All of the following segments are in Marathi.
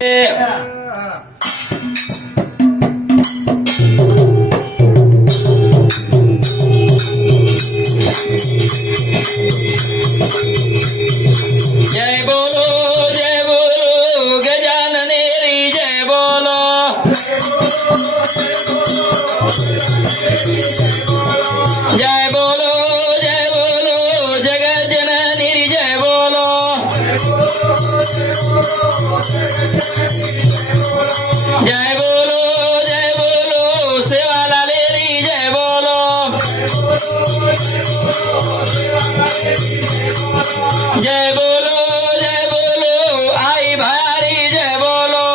जय बोलो गजाननेरी जय बोलो। जय बोलो जगत जननी जय बोलो। जय बोलो सेवालालेरी जय बोलो। जय बोलो आई भारी जय बोलो।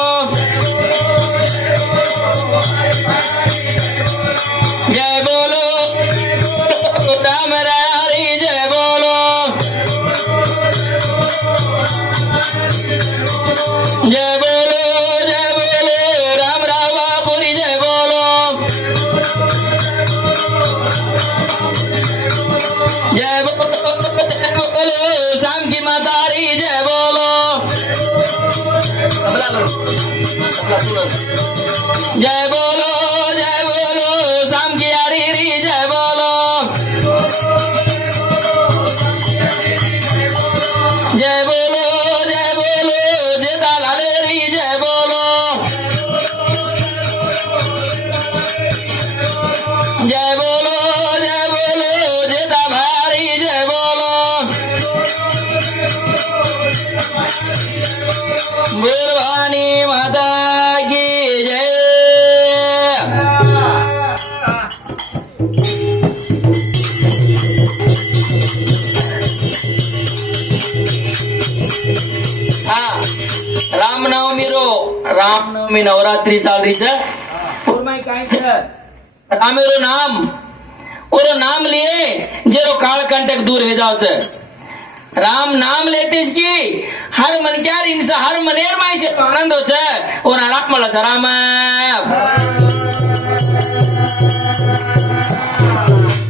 जय बोलो राम रारी जय बोलो। जय बोलो राम रावापुरी जय बोलो। जय बोलो शाम की मातारी जय बोलो। जय बोलो शाम की आरीरी जय बोलो। जय बोलो जेता लालेरी जय बोलो। जय बोलो जेता भारी जय बोलो। भवानी माता की जय। रामनवमी नवरात्रि चाल रही है। रामेरो नाम और नाम लिए जेरो काल कंटक दूर हो जाओ। राम नाम लेते की हर मन क्या इंसा हर मनेर माई से आनंद होता है और आराम मला राम।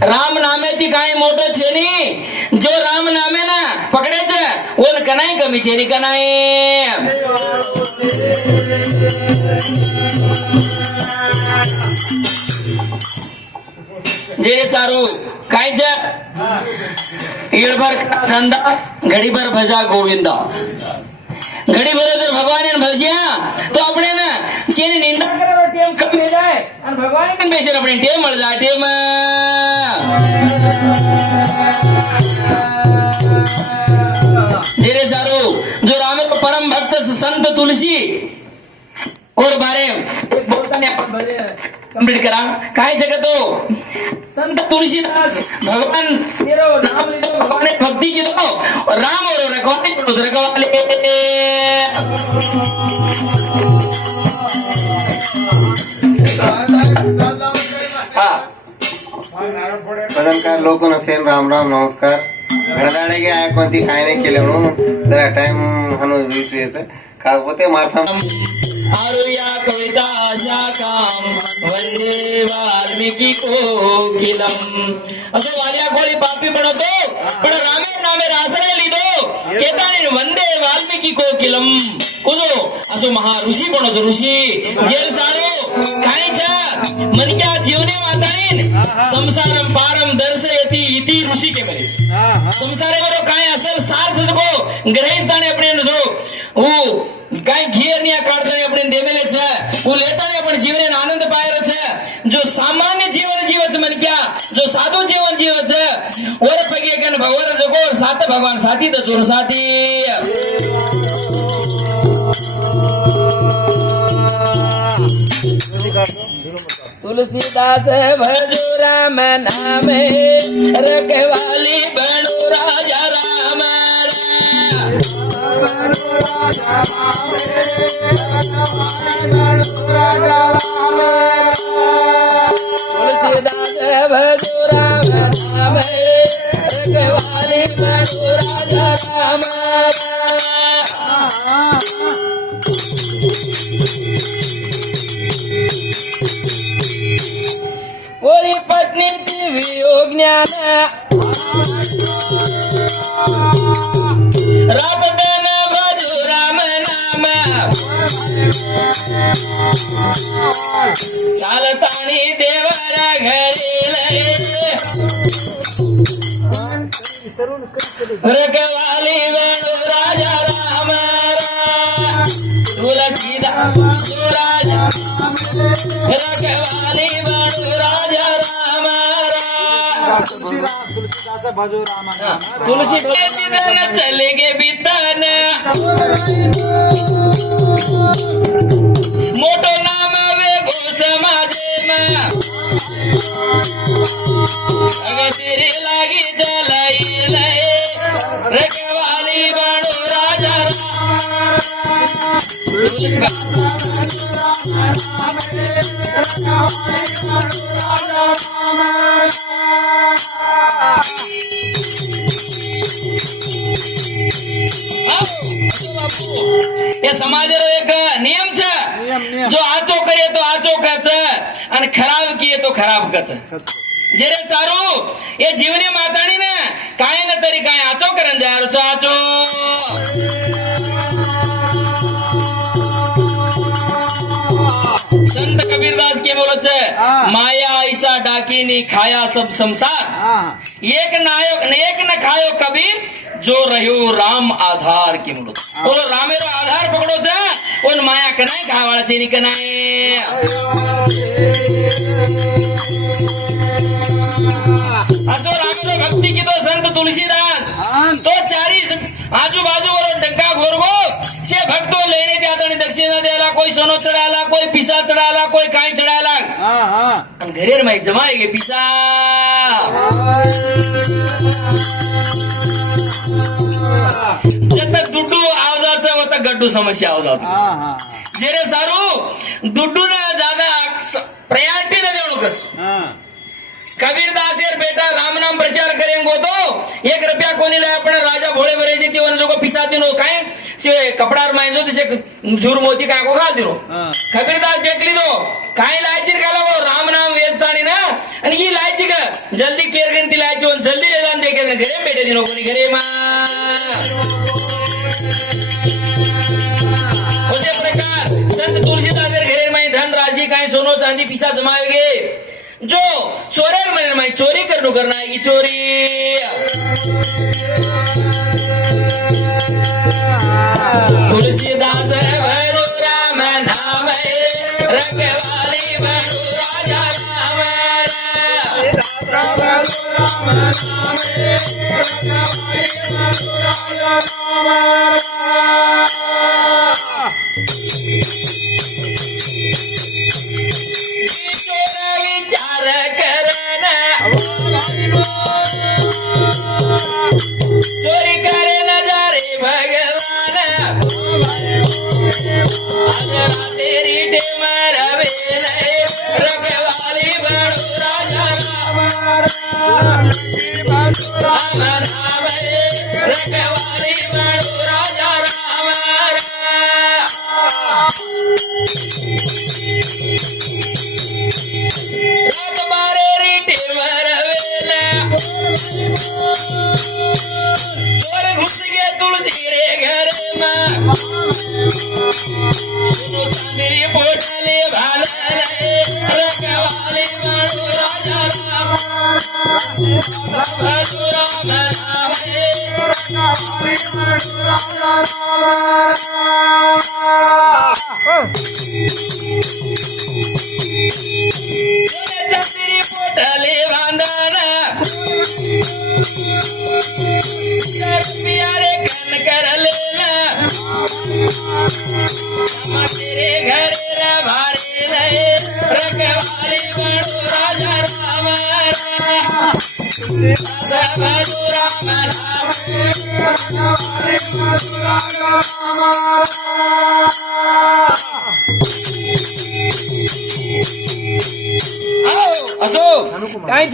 राम नामे ती काही मोठो छेनी जो राम नामे ना पकडायचं ओन कनाई कमी छेनी कनाई। जे सारू काय ईड़भर धंदा घड़ी भर भजा गोविंदा। घड़ी भर जर भगवान ने भजिया तो अपने ना केनी निंदा करे और टेम कम हो जाए और भगवान ने बेशर अपने टेम मर जाए टेम। जेरे सारू जो राम को परम भक्त संत तुलसी और बारे बोलता ने अपन भले कंप्लीट करा काय जगतो संत तुलसीदास भगवान तेरो नाम ले भगवान ने भक्ति की दो और राम और रखवाले रखवाले। भजनकार लोकांना सेन राम नमस्कार। घडदाडे गे आय कोणती काय नाही केले म्हणून जरा टाइम हनु विषयच कागोते मारसा आरुया कविता शाखाम वंदे वाल्मीकि कोकिलम। असो वालिया कोळी पापी बनतो पण रामे नामे रासरे लिदो केताने वंदे वाल्मीकि कोकिलम कुदो असो महा ऋषी बनतो ऋषी जेल सारो कायचा मनक्या जीवने माताईन संसारम पारम दर्शयति इति ऋषि के मरीस। संसारे बरो काय असल सार सजको ग्रहिस दाने अपने जो वो काय घियर निया काढताने अपने देमेले छ वो लेताने अपन जीवने आनंद पायरो छ। जो सामान्य जीवन जीवच मन क्या जो साधु जीवन जीवच और पगे कन भगवान जगो और साथ भगवान साथी तो चोर साथी। तुलसीदास भजो राम नामे रखवाली बनो राजा राम। तुलसीदास भजो राम नामे रखवाली बनो राजा राम। ओरी पत्नी वियोग ज्ञान रापटन भजो राम नाम। चालतानी देवरा घरी लय रखवाली बनू राजा राम तुलसीदास राजा रखवाली बनू राजा राम तुलसी बितन चले गे बितन मोटो नाम वे गो समाजे में अगर तेरे लागी जलाई लय रखवाली बनू राजा हे समाजारो एक नियम છે जो आचो करे तो आचो कच અને ખરાબ કીએ તો ખરાબ કચ જેરે સારું એ જીવની માતાણી ને કાય ન તરી કાય આચો કરન જાય તો આચો संत कबीरदास के बोलो छे माया ऐसा डाकीनी खाया सब संसार एक न खायो कबीर जो रहो राम आधार के बोलो बोलो रामेरो आधार पकड़ो छे उन माया कनाई खावाळा छे नी कनाई असो रामेरो भक्ति की तो संत तुलसीदास तो चारी आजू बाजू वालो डंका घोरगो से भक्तो लेने जाता ने दक्षिणा देला कोई सोनो चढ़ाला कोई पिसा चढ़ाला कोई काई चढ़ाला अन घरेर में जमाए गे पिसा जत दुड्डू आवाजाचा होता गड्डू समस्या आवाजाचा जेरे सारू दुड्डू ना ज्यादा प्रायोरिटी न देणो कस कबीरदास यार बेटा राम नाम प्रचार करेंगो तो 1 रुपया कोणी लाय आपण राजा भोळे भरेचे ती वन जो पिसा दिनो काय से कपडार मायजो तसे झूर मोती काय को घाल दिनो कबीरदास देखली दो काय लायची काला वो राम नाम वेचतानी ना आणि ही लायची का जल्दी केर गन ती लायची वन जल्दी ले जान देके घरे बेटे दिनो कोणी घरे मा उसे प्रकार संत तुलसीदास घरे में धन राशि काय सोनो चांदी पिसा जमावेगे जो चोरेर मन में चोरी करनो करना है चोरी तुलसीदास भरो राम नाम रखवाली बनू राजा राम विचार करना चोरी करे नजारे भगवान तेरी टेमर रखवाली बनू राजा राम नाम रखवाली बनू राजा राम मारे रीटे मरवेला चोर घुस गए तुलसी रे घर में सुनो चांदरी पोटले भाले रखवाली बनू राजा राम नाम चांदरी पोटले बांधना प्यारे कन कर लेना तेरे घरे रे भारे रहे रखवाली बनू राजा राम बनू राम नाम असो काय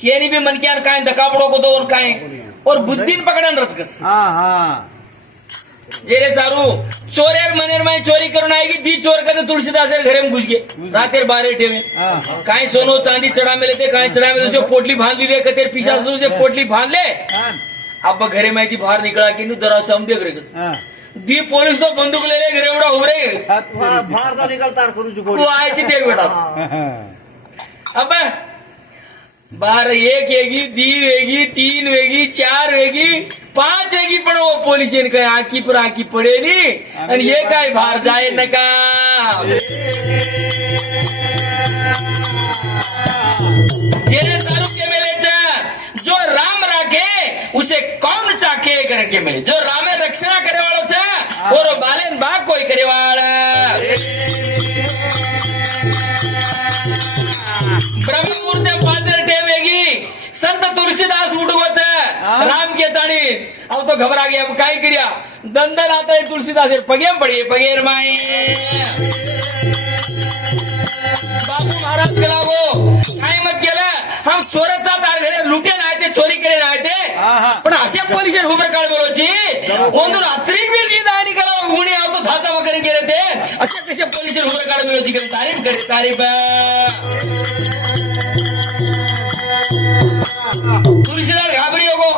केनी भी मन क्या काय दकापड़ो को दो काय और बुद्धिन पकड़न रथकस जेरे सारू चोरेर मनेर में चोरी करून आएगी दी चोर का तुलसीदास घरे में घुस गए रातेर 12 टेवे काय सोनो चांदी चढ़ा में लेते काय चढ़ा में उसे पोटली बांध दी दे कतेर पिसा से पोटली बांध ले अब घरे में थी बाहर निकला कि नु दरा से हम देख रहे दी पोलीस तो बंदूक ले ले घरे बड़ा उभरे बाहर का निकल तार करू चुको वो आए थी देख बेटा अब 12 1 वेगी 2 वेगी 3 वेगी 4 वेगी 5 वेगी पण वो पोलीस येईन काय आखी पर आखी पडे नी आणि हे काय बाहेर जाय नका जेने सारू के मेले जो राम राखे उसे कौन चाके करके मिले जो रामे रक्षणा करे वालों छे और बालेन बाग कोई करे वाला ब्रह्ममुहूर्ते पाजर टेवेगी संत तुलसीदास उठगो छे राम के ताणी अब तो घबरा गया अब काय करिया दंदन आता है तुलसीदास पगेम पड़ी पगेर माई बापू महाराज के लागो काय मत केलं हम चोराचा तार घरे लुटे नाही ते चोरी करे नाही ते पण अशा पोलिसांनी उभे काढ बोलोची ಒಂದು ರಾತ್ರಿ ಬೀಳ್ಗಿ ದಾರಿ ಕಲ ಉಣಿ आवतो धाचा वगैरे गेले ते अशा कशा पोलिसांनी उभे काढ बोलोची करे तारीफ तुळशीदार घाबरी हो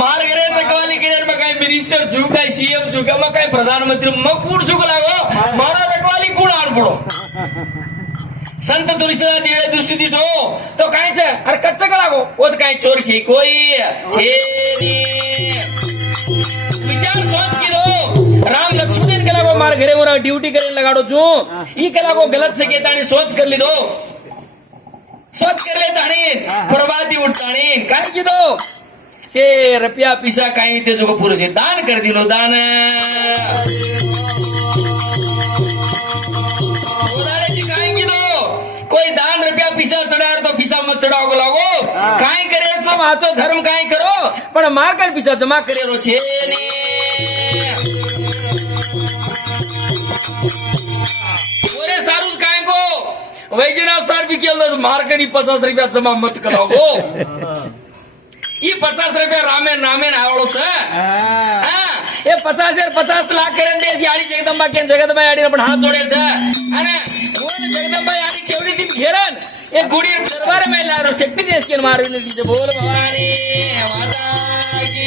मार करे रखवाली करे मग काय मिनिस्टर झुक काय सीएम झुक मग काय प्रधानमंत्री मग कूड झुक लागो मारा रखवाली कूड आण पडो संत तुलसीदास दिव्य दृष्टि दिठो तो काय छे अरे कच्च का लागो वो तो काय चोर छे कोई छे नी विचार सोच की दो राम लक्ष्मण के लागो मार घरे मोरा ड्यूटी करे लगाडो छु ई के लागो गलत से केतानी सोच कर ली दो सोच कर ले ताणी प्रभाती उठताणी काय की दो से रुपया पिसा काही ते जो पुरुष दान कर दिलो दान कोई दान रुपया पिसा चढ़ार तो पिसा मत चढ़ाओ लागो काय करे तो वाचो धर्म काय करो पण मार कर पिसा जमा करे रो छे ने ओरे सारू काय को वैजनाथ सर भी केलो मार करी 50 रुपया जमा मत कराओ ये 50 रुपया रामेन नामेन आवळो छे ये 50 लाख करे दे याडी जगदंबा के जगदंबा याडी पण हाथ जोडे छे અને कोण जगदंबा याडी केवडी ती घेरन ये गुडी दरबार में लारो शक्ति देश के मारवी ने दीजे बोल भवानी माता की